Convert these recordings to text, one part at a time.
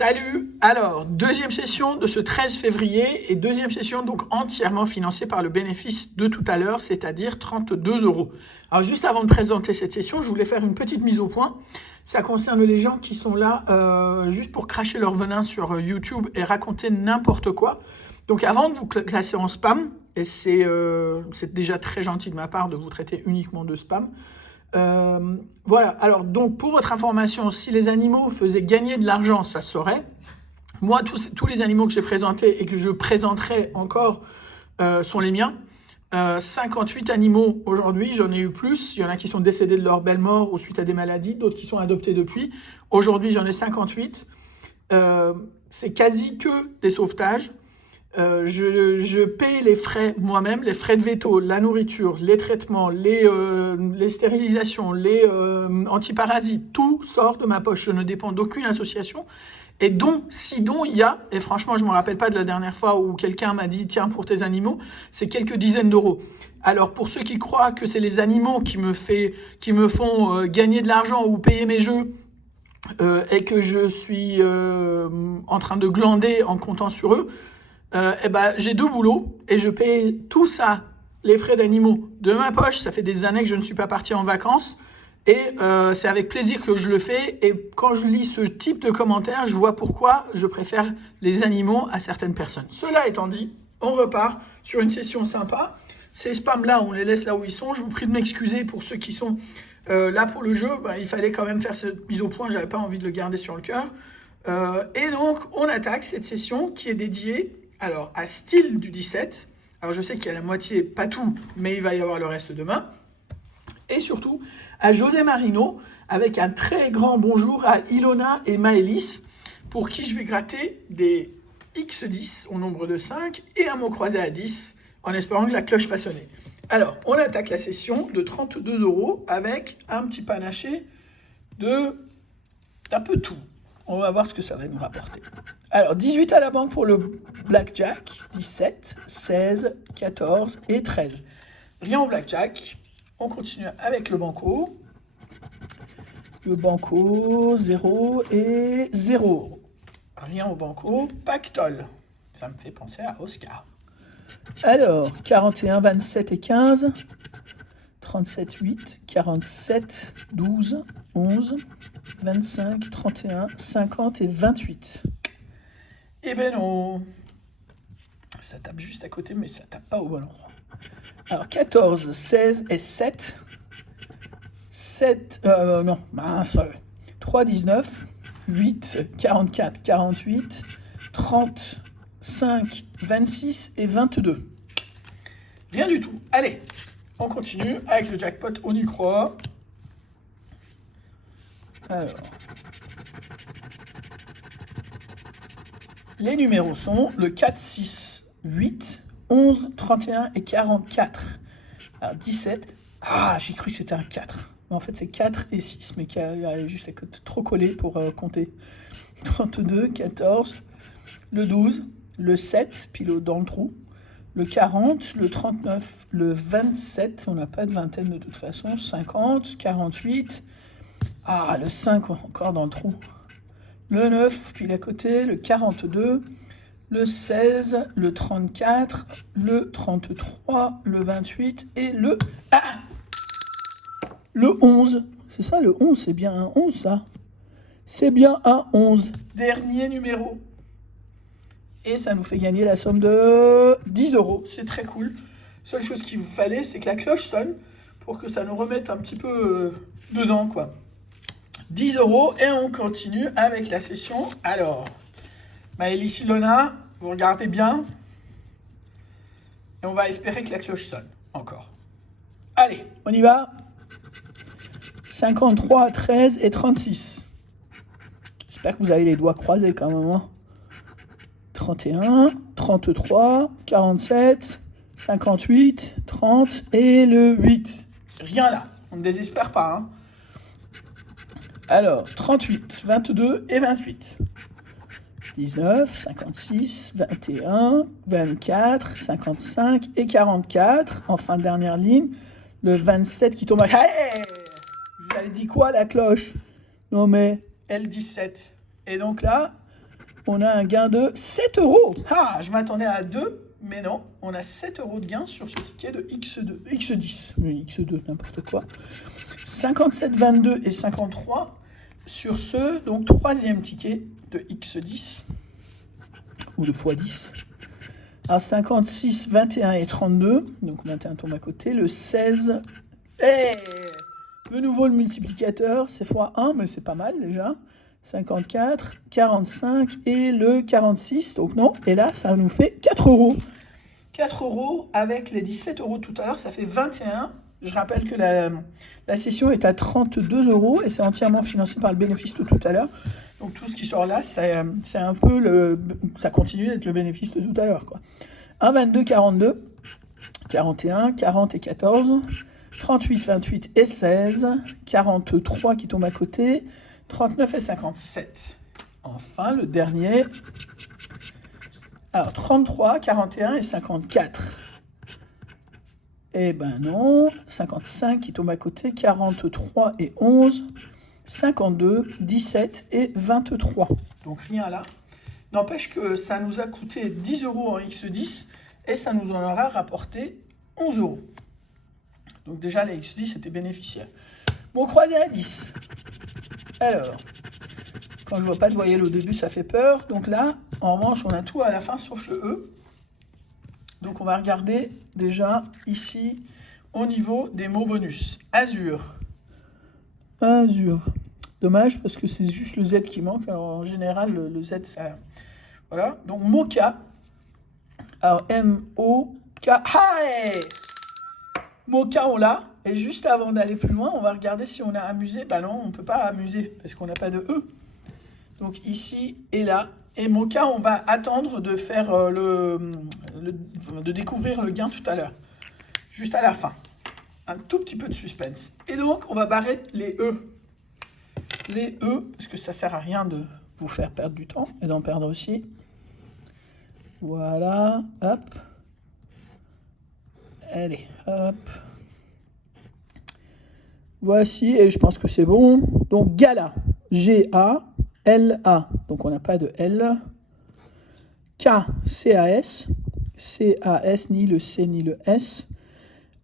Salut! Alors, deuxième session de ce 13 février et deuxième session donc entièrement financée par le bénéfice de tout à l'heure, c'est-à-dire 32 euros. Alors, juste avant de présenter cette session, je voulais faire une petite mise au point. Ça concerne les gens qui sont là juste pour cracher leur venin sur YouTube et raconter n'importe quoi. Donc, avant de vous classer en spam, et c'est déjà très gentil de ma part de vous traiter uniquement de spam, voilà, alors donc pour votre information, si les animaux faisaient gagner de l'argent, ça se saurait. Moi, tous les animaux que j'ai présentés et que je présenterai encore sont les miens. 58 animaux aujourd'hui, j'en ai eu plus. Il y en a qui sont décédés de leur belle mort ou suite à des maladies, d'autres qui sont adoptés depuis. Aujourd'hui, j'en ai 58. C'est quasi que des sauvetages. Je paye les frais moi-même, les frais de veto, la nourriture, les traitements, les stérilisations, les antiparasites, tout sort de ma poche. Je ne dépends d'aucune association. Et si il y a, et franchement, je ne me rappelle pas de la dernière fois où quelqu'un m'a dit, tiens, pour tes animaux, c'est quelques dizaines d'euros. Alors, pour ceux qui croient que c'est les animaux qui me font gagner de l'argent ou payer mes jeux, et que je suis en train de glander en comptant sur eux, j'ai 2 boulots et je paye tout ça, les frais d'animaux, de ma poche. Ça fait des années que je ne suis pas parti en vacances et c'est avec plaisir que je le fais. Et quand je lis ce type de commentaires, je vois pourquoi je préfère les animaux à certaines personnes. Cela étant dit, on repart sur une session sympa. Ces spams-là, on les laisse là où ils sont. Je vous prie de m'excuser pour ceux qui sont là pour le jeu. Il fallait quand même faire cette mise au point. J'avais pas envie de le garder sur le cœur. Et donc, on attaque cette session qui est dédiée à Style du 17. Alors, je sais qu'il y a la moitié, pas tout, mais il va y avoir le reste demain. Et surtout, à José Marino, avec un très grand bonjour à Ilona et Maëlys, pour qui je vais gratter des X10 au nombre de 5 et un mot croisé à 10, en espérant que la cloche fasse sonner. Alors, on attaque la session de 32 euros avec un petit panaché d'un peu tout. On va voir ce que ça va nous rapporter. Alors, 18 à la banque pour le blackjack, 17, 16, 14 et 13. Rien au blackjack. On continue avec le banco. Le banco, 0 et 0. Rien au banco. Pactole. Ça me fait penser à Oscar. Alors, 41, 27 et 15. 37, 8, 47, 12, 11, 25, 31, 50 et 28. Eh ben non. Ça tape juste à côté, mais ça tape pas au bon endroit. Alors, 14, 16 et 7. 3, 19, 8, 44, 48, 30, 5, 26 et 22. Rien du tout. Allez, on continue avec le jackpot, on y croit. Alors, les numéros sont le 4, 6, 8, 11, 31 et 44. Alors, 17. Ah, j'ai cru que c'était un 4. Mais en fait, c'est 4 et 6, mais qui a juste à côté, trop collé pour compter. 32, 14, le 12, le 7, pile dans le trou. Le 40, le 39, le 27, on n'a pas de vingtaine de toute façon, 50, 48, le 5 encore dans le trou, le 9, pile à côté, le 42, le 16, le 34, le 33, le 28 et le 11. C'est ça le 11, c'est bien un 11 ça. C'est bien un 11. Dernier numéro. Et ça nous fait gagner la somme de 10 euros. C'est très cool. Seule chose qu'il vous fallait, c'est que la cloche sonne pour que ça nous remette un petit peu dedans, quoi. 10 euros et on continue avec la session. Alors, Maëlys, Ilona, vous regardez bien. Et on va espérer que la cloche sonne encore. Allez, on y va. 53, 13 et 36. J'espère que vous avez les doigts croisés quand même, hein. 31, 33, 47, 58, 30 et le 8. Rien là, on ne désespère pas. Hein. Alors, 38, 22 et 28. 19, 56, 21, 24, 55 et 44. Enfin, dernière ligne, le 27 qui tombe à... Hey, je vous avais dit quoi, la cloche? Non mais, L17. Et donc là... on a un gain de 7 euros. Ah, je m'attendais à 2, mais non, on a 7 euros de gain sur ce ticket de X2, X10, X2, n'importe quoi. 57, 22 et 53 sur ce, donc troisième ticket de X10, ou de x10. Alors 56, 21 et 32, donc 21 tombe à côté, le 16, et de nouveau le multiplicateur, c'est x1, mais c'est pas mal déjà. 54, 45 et le 46, donc non, et là ça nous fait 4 euros. 4 euros avec les 17 euros tout à l'heure, ça fait 21. Je rappelle que la session est à 32 euros et c'est entièrement financé par le bénéfice de tout à l'heure. Donc tout ce qui sort là, c'est un peu ça continue d'être le bénéfice de tout à l'heure, quoi. 1, 22, 42, 41, 40 et 14, 38, 28 et 16, 43 qui tombe à côté, 39 et 57. Enfin, le dernier. Alors, 33, 41 et 54. Eh ben non. 55 qui tombe à côté, 43 et 11, 52, 17 et 23. Donc, rien là. N'empêche que ça nous a coûté 10 euros en X10 et ça nous en aura rapporté 11 euros. Donc, déjà, les X10 étaient bénéficiaires. Bon, croisé à 10. Alors, quand je vois pas de voyelle au début, ça fait peur. Donc là, en revanche, on a tout à la fin sauf le E. Donc on va regarder déjà ici au niveau des mots bonus. Azur. Azur. Dommage parce que c'est juste le Z qui manque. Alors en général, le Z, ça... Voilà. Donc Moka. Alors M-O-K. Ah, Moka, on l'a. Et juste avant d'aller plus loin, on va regarder si on a amusé. Ben non, on ne peut pas amuser parce qu'on n'a pas de E. Donc ici et là. Et Moka, on va attendre de faire de découvrir le gain tout à l'heure. Juste à la fin. Un tout petit peu de suspense. Et donc, on va barrer les E. Les E, parce que ça ne sert à rien de vous faire perdre du temps et d'en perdre aussi. Voilà. Hop. Allez, hop. Voici, et je pense que c'est bon. Donc, Gala. G-A-L-A. Donc, on n'a pas de L. K, C-A-S. C-A-S, ni le C ni le S.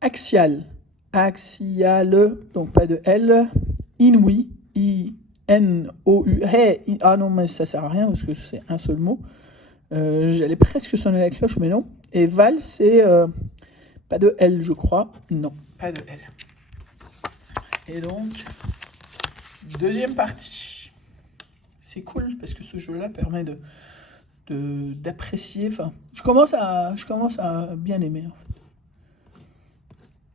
Axial. Axial, donc pas de L. Inouï. I-N-O-U. Hey, ah non, mais ça sert à rien parce que c'est un seul mot. J'allais presque sonner la cloche, mais non. Et Val, c'est pas de L, je crois. Non, pas de L. Et donc, deuxième partie. C'est cool parce que ce jeu-là permet d'apprécier. Enfin, je commence à bien aimer, en fait.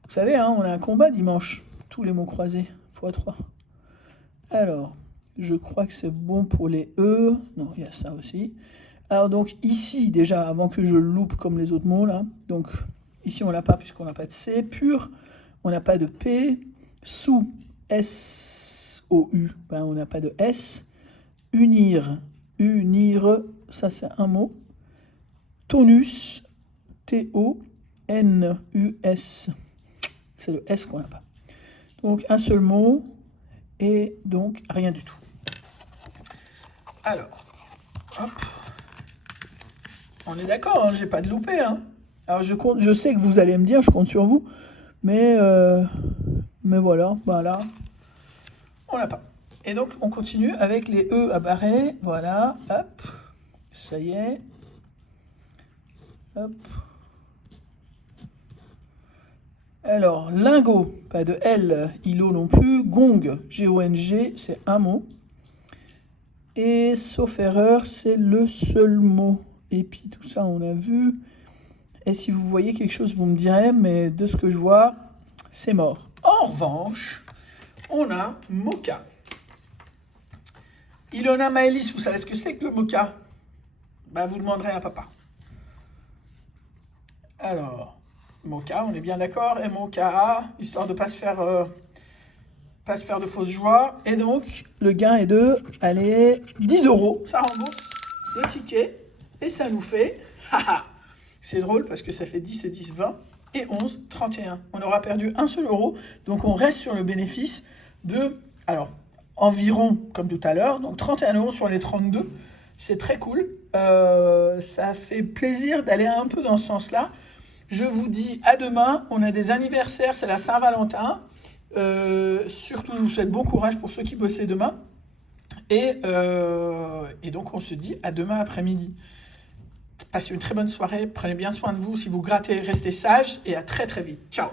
Vous savez, hein, on a un combat dimanche. Tous les mots croisés, x3. Alors, je crois que c'est bon pour les E. Non, il y a ça aussi. Alors, donc, ici, déjà, avant que je loupe comme les autres mots, là. Donc, ici, on l'a pas puisqu'on n'a pas de C. Pur, on n'a pas de P. Sous, S-O-U, ben, on n'a pas de S. Unir, unir, ça c'est un mot. Tonus, T-O-N-U-S. C'est le S qu'on n'a pas. Donc un seul mot et donc rien du tout. Alors, hop. On est d'accord, hein, j'ai pas de loupé. Hein. Alors je sais que vous allez me dire, je compte sur vous, mais voilà, voilà, on l'a pas. Et donc, on continue avec les E à barrer. Voilà, hop, ça y est. Hop. Alors, lingot, pas de L, îlot non plus. Gong, G-O-N-G, c'est un mot. Et sauf erreur, c'est le seul mot. Et puis, tout ça, on a vu. Et si vous voyez quelque chose, vous me direz, mais de ce que je vois, c'est mort. En revanche, on a Moka. Ilona Maëlys, vous savez ce que c'est que le Moka? Ben, vous demanderez à papa. Alors, Moka, on est bien d'accord. M-O-K-A, histoire de ne pas se faire de fausse joie. Et donc, le gain est de, allez, 10 euros. Ça rembourse le ticket. Et ça nous fait, c'est drôle parce que ça fait 10 et 10, 20. Et 11, 31. On aura perdu un seul euro. Donc, on reste sur le bénéfice de, alors, environ, comme tout à l'heure, donc 31 euros sur les 32. C'est très cool. Ça fait plaisir d'aller un peu dans ce sens-là. Je vous dis à demain. On a des anniversaires, c'est la Saint-Valentin. Surtout, je vous souhaite bon courage pour ceux qui bossent demain. Et donc, on se dit à demain après-midi. Passez une très bonne soirée. Prenez bien soin de vous. Si vous grattez, restez sages. Et à très très vite. Ciao.